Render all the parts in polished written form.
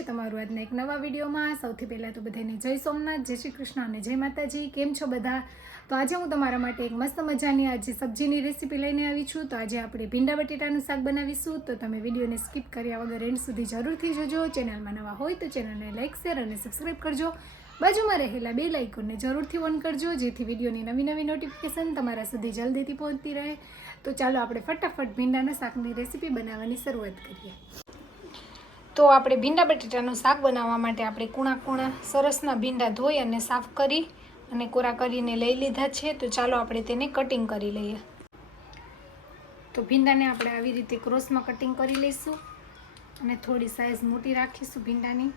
છે તમારું આજના એક નવા વિડીયોમાં। સૌથી પહેલાં તો બધાને જય સોમનાથ, જય શ્રી કૃષ્ણ અને જય માતાજી। કેમ છો બધા? તો આજે હું તમારા માટે એક મસ્ત મજાની આજે સબ્જીની રેસીપી લઈને આવી છું। તો આજે આપણે ભીંડા બટેટાનું શાક બનાવીશું। તો તમે વિડીયોને સ્કીપ કર્યા વગર એન્ડ સુધી જરૂરથી જોજો। ચેનલમાં નવા હોય તો ચેનલને લાઇક, શેર અને સબસ્ક્રાઈબ કરજો। બાજુમાં રહેલા બેલ આઇકોનને જરૂરથી ઓન કરજો, જેથી વિડીયોની નવી નોટિફિકેશન તમારા સુધી જલ્દીથી પહોંચતી રહે। તો ચાલો આપણે ફટાફટ ભીંડાના શાકની રેસીપી બનાવવાની શરૂઆત કરીએ। તો આપણે ભીંડા બટેટાનું શાક બનાવવા માટે આપણે કૂણા સરસના ભીંડા ધોઈ અને સાફ કરી અને કોરા કરીને લઈ લીધા છે। તો ચાલો આપણે તેને કટિંગ કરી લઈએ। તો ભીંડાને આપણે આવી રીતે ક્રોસમાં કટિંગ કરી લઈશું અને થોડી સાઈઝ મોટી રાખીશું ભીંડાની।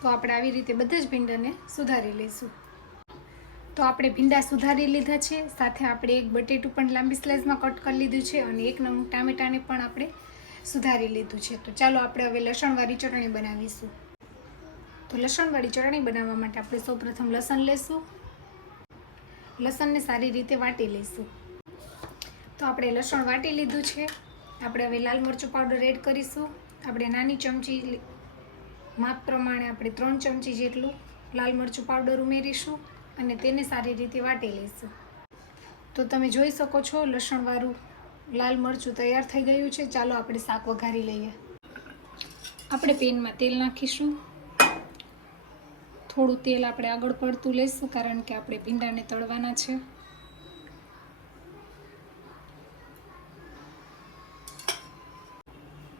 તો આપણે આવી રીતે બધા જ ભીંડાને સુધારી લઈશું। તો આપણે ભીંડા સુધારી લીધા છે, સાથે આપણે એક બટેટું પણ લાંબી સ્લાઇસમાં કટ કરી લીધું છે અને એક નંગ ટામેટાને પણ આપણે સુધારી લીધું છે। તો ચાલો આપણે હવે લસણવાળી ચટણી બનાવીશું। તો લસણવાળી ચટણી બનાવવા માટે આપણે સૌપ્રથમ લસણ લઈશું। લસણને સારી રીતે વાટી લઈશું। તો આપણે લસણ વાટી લીધું છે। આપણે હવે લાલ મરચું પાવડર એડ કરીશું। આપણે નાની ચમચી માપ પ્રમાણે આપણે 3 ચમચી જેટલું લાલ મરચું પાવડર ઉમેરીશું અને તેને સારી રીતે વાટી લઈશું। તો તમે જોઈ શકો છો લસણવાળું લાલ મરચું તૈયાર થઈ ગયું છે। ચાલો આપણે શાક વઘારી લઈએ। આપણે પેનમાં તેલ નાખીશું। થોડું તેલ આપણે આગળ પડતું લઈશું, કારણ કે આપણે ભીંડાને તળવાના છે।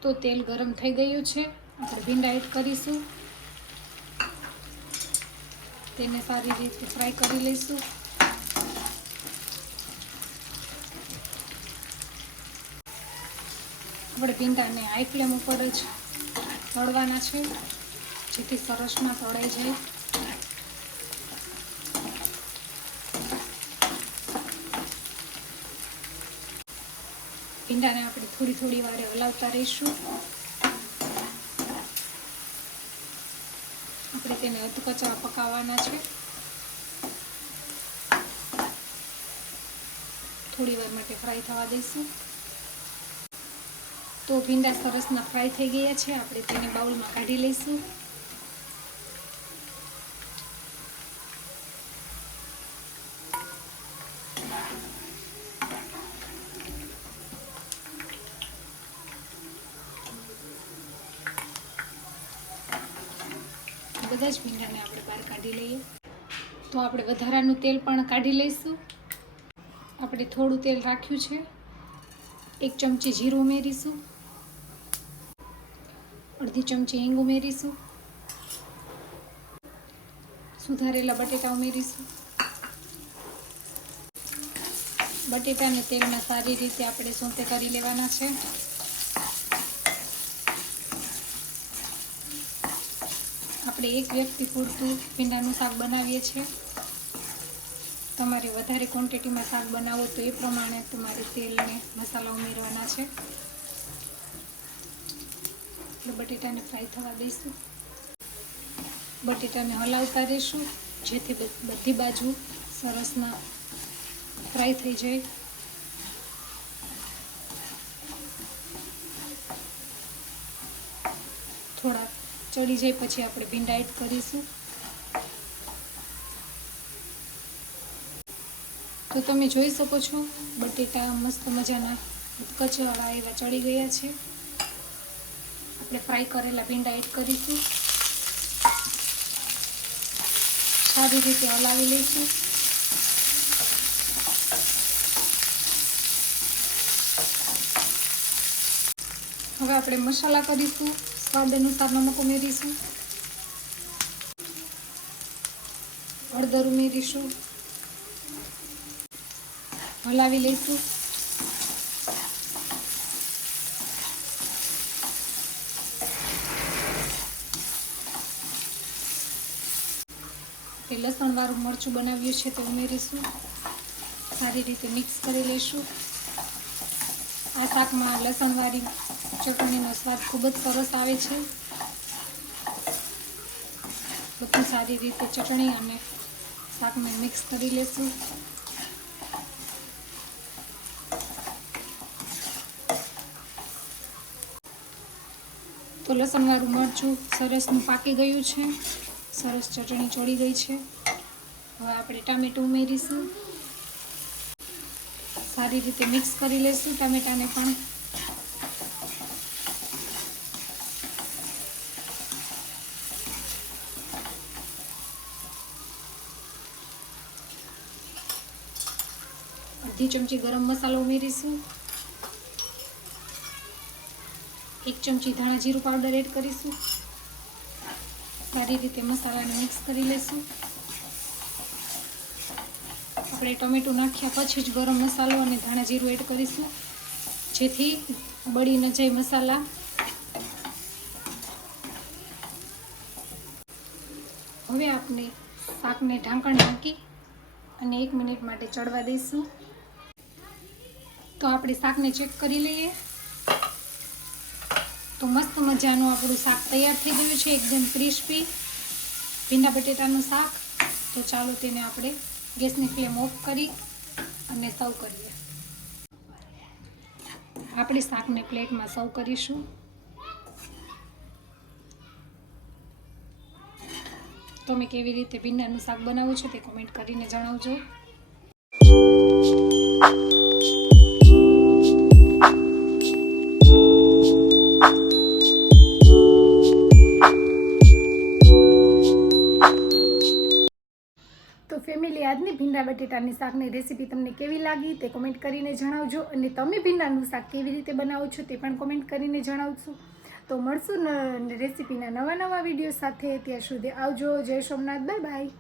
તો તેલ ગરમ થઈ ગયું છે, આપણે ભીંડા એડ કરીશું, તેને સારી રીતે ફ્રાય કરી લઈશું। આપણે ભીંડાને હાઈ ફ્લેમ ઉપર જ તળવાના છે, જેથી સરસમાં તળાઈ જાય। ભીંડાને આપણે થોડી વારે હલાવતા રહીશું। આપણે તેને અધકચરા પકાવવાના છે। થોડી વાર માટે ફ્રાય થવા દઈશું। તો ભીંડા સરસના ફ્રાય થઈ ગયા છે, આપણે તેને બાઉલમાં કાઢી લઈશું। બધા જ ભીંડાને આપણે બહાર કાઢી લઈએ। તો આપણે વધારાનું તેલ પણ કાઢી લઈશું। આપણે થોડું તેલ રાખ્યું છે, 1 ચમચી જીરું ઉમેરીશું, અડધી ચમચી હિંગ ઉમેરીશું, સુધારેલા બટેટા ઉમેરીશું। બટેટાને તેલમાં સારી રીતે આપણે સોતે કરી લેવાના છે। આપણે એક વ્યક્તિ પૂરતું ભીંડાનું શાક બનાવીએ છીએ। તમારે વધારે ક્વોન્ટિટીમાં શાક બનાવો તો એ પ્રમાણે તમારે તેલ ને મસાલા ઉમેરવાના છે। એટલે બટેટાને ફ્રાય થવા દઈશું। બટેટાને હલાવતા રહીશું, જેથી બધી બાજુ સરસના ફ્રાય થઈ જાય। થોડા ચડી જાય પછી આપણે ભીંડા એડ કરીશું। તો તમે જોઈ શકો છો બટેટા મસ્ત મજાના કચરા એવા ચડી ગયા છે। આપણે ફ્રાય કરેલા ભીંડા એડ કરીશું, સારી રીતે હલાવી લઈશું। હવે આપણે મસાલા કરીશું। સ્વાદ અનુસાર નમક ઉમેરીશું, હળદર ઉમેરીશું, હલાવી લઈશું। લસણવાળું મરચું બનાવ્યું છે તે ઉમેરીશું, સારી રીતે મિક્સ કરી લઈશું। આ શાકમાં લસણવાળી ચટણીનો સ્વાદ ખૂબ જ સરસ આવે છે. બધું સારી રીતે ચટણી અને શાકને મિક્સ કરી લેશું. તો લસણવાળું મરચું સરસનું પાકી ગયું છે, સરસ ચટણી ચોળી ગઈ છે. હવે આપણે ટામેટું ઉમેરીશું. સારી રીતે મિક્સ કરી લઈશું ટામેટાને પણ. અડધી ચમચી ગરમ મસાલો ઉમેરીશું. 1 ચમચી ધાણા જીરું પાવડર એડ કરીશું. સારી રીતે મસાલાને મિક્સ કરી લઈશું. આપણે ટમેટું નાખ્યા પછી જ ગરમ મસાલો અને ધાણા જીરું એડ કરીશું, જેથી બળી ન જાય મસાલા. હવે આપણે શાકને ઢાંકણ ઢાંકી અને 1 મિનિટ માટે ચડવા દઈશું. તો આપણે શાકને ચેક કરી લઈએ. તો મસ્ત મજાનું આપણું શાક તૈયાર થઈ ગયું છે, એકદમ ક્રિસ્પી ભીંડા બટેટાનું શાક. તો ચાલો તેને આપણે ગેસની ફ્લેમ ઓફ કરી અને સર્વ કરીએ. આપણે શાકને પ્લેટમાં સર્વ કરીશું. તમે કેવી રીતે ભીંડાનું શાક બનાવો છો તે કોમેન્ટ કરીને જણાવજો. તો ફેમિલી, આજની ભીંડા બટેટાની શાકની રેસીપી તમને કેવી લાગી તે કોમેન્ટ કરીને જણાવજો. અને તમે ભીંડાનું શાક કેવી રીતે બનાવો છો તે પણ કોમેન્ટ કરીને જણાવજો. તો મળશું રેસીપીના નવા વિડીયો સાથે. ત્યાં સુધી આવજો. જય સોમનાથ. Bye bye.